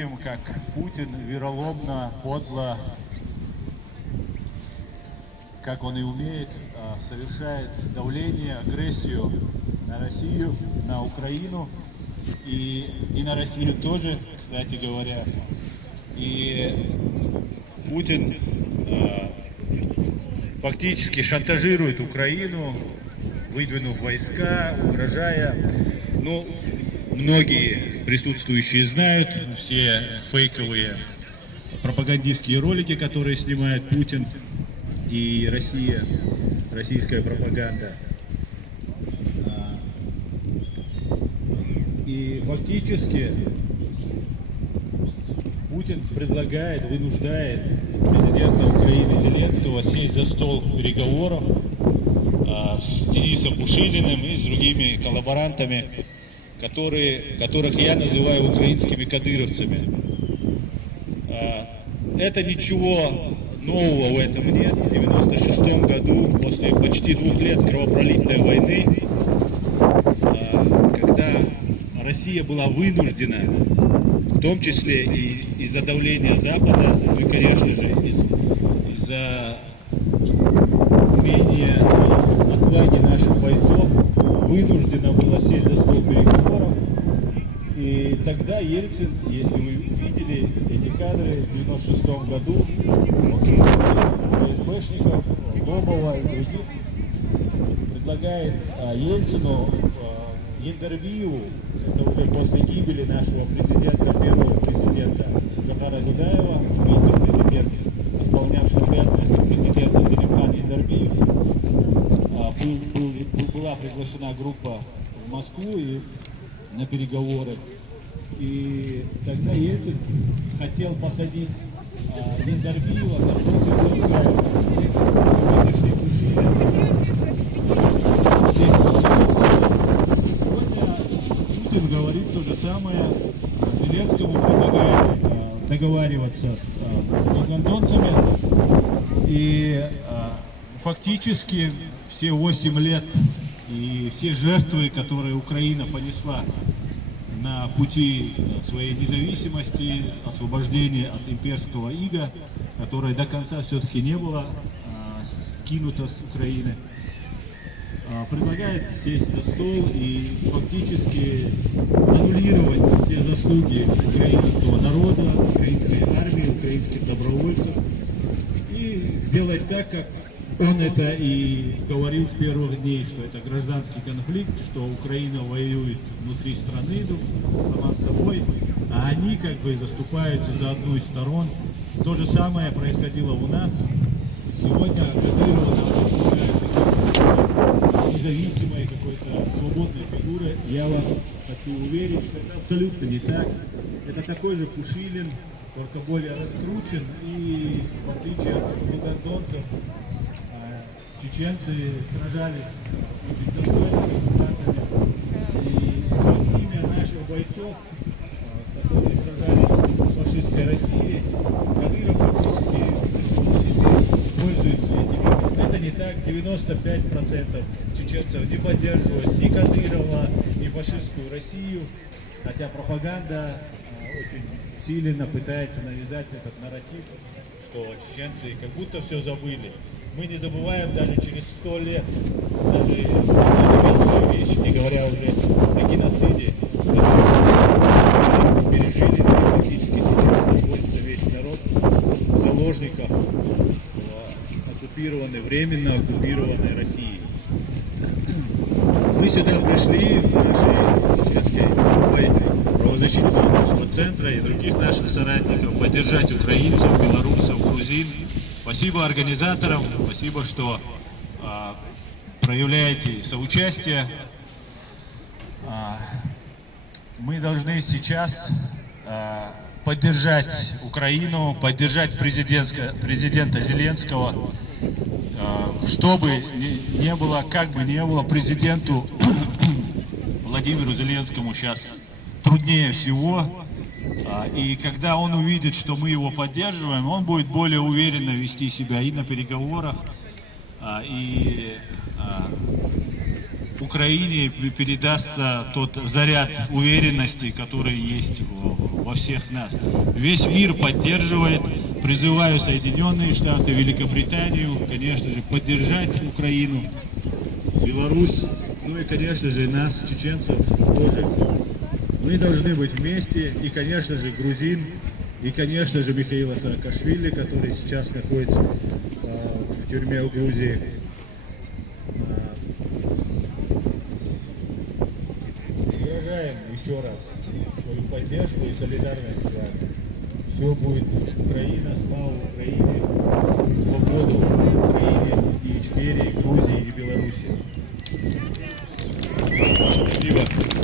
видим, как Путин вероломно, подло, как он и умеет, совершает давление, агрессию на Россию, на Украину и на Россию тоже, кстати говоря. И Путин фактически шантажирует Украину, выдвинув войска, угрожая. Ну, многие присутствующие знают все фейковые пропагандистские ролики, которые снимает Путин и Россия, российская пропаганда. И фактически Путин предлагает, вынуждает президента Украины Зеленского сесть за стол переговоров с Денисом Пушилиным и с другими коллаборантами, которых я называю украинскими кадыровцами. Это ничего нового в этом нет. В 1996 году, после почти 2 лет кровопролитной войны, когда Россия была вынуждена, в том числе и из-за давления Запада, ну и, конечно же, из-за умения и отваги наших бойцов, вынуждена была сесть за стол переговоров. И тогда Ельцин, если вы видели эти кадры, в 1996 году, ФСБшников, Лобова и других, предлагает Ельцину интервью, это уже после гибели нашего президента, первого президента Захара Дудаева, вице-президент, исполнявший обязанности президента Зелимхан Яндарбиев, была приглашена группа в Москву и на переговоры. И тогда Ельцин хотел посадить Яндарбиева напротив Дудаева. Сегодняшний Пушилин. Путин говорит то же самое. Зеленскому предлагает договариваться с лондонцами. И фактически все 8 лет и все жертвы, которые Украина понесла на пути своей независимости, освобождения от имперского ига, которое до конца все-таки не было скинуто с Украины, предлагает сесть за стол и фактически аннулировать все заслуги украинского народа, украинской армии, украинских добровольцев и сделать так, как он это и говорил с первых дней, что это гражданский конфликт, что Украина воюет внутри страны сама с собой, а они как бы заступаются за одну из сторон. То же самое происходило у нас. Сегодня Кадырова независимой какой-то свободной фигурой. Я вас хочу уверить, что это абсолютно не так. Это такой же Пушилин, только более раскручен, и в отличие от лондонцев, чеченцы сражались очень достойно с оккупантами. И имя наших бойцов, которые сражались с фашистской Россией, Кадыров фактически пользуется этим. Это не так. 95% чеченцев не поддерживают ни Кадырова, ни фашистскую Россию, хотя пропаганда очень сильно пытается навязать этот нарратив, что чеченцы как будто все забыли. Мы не забываем даже через 100 лет, даже меньшие вещи, не говоря уже о геноциде, который пережили, практически сейчас находится весь народ в заложниках временно оккупированной России. Мы сюда пришли в нашей чеченской группой правозащитного нашего центра и других наших соратников поддержать украинцев, белорусов, грузин. Спасибо организаторам, спасибо, что проявляете соучастие. Мы должны сейчас поддержать Украину, поддержать президента Зеленского, чтобы не было, как бы не было, президенту Владимиру Зеленскому сейчас труднее всего. И когда он увидит, что мы его поддерживаем, он будет более уверенно вести себя и на переговорах. И Украине передастся тот заряд уверенности, который есть во всех нас. Весь мир поддерживает. Призываю Соединенные Штаты, Великобританию, конечно же, поддержать Украину, Беларусь, ну и, конечно же, нас, чеченцев, тоже. Мы должны быть вместе, и, конечно же, грузин, и, конечно же, Михаила Саакашвили, который сейчас находится в тюрьме в Грузии. Выражаем еще раз свою поддержку и солидарность с вами. Все будет Украина, слава Украине, свободу Украине, и Ичкерии, и Грузии, и Беларуси. Спасибо.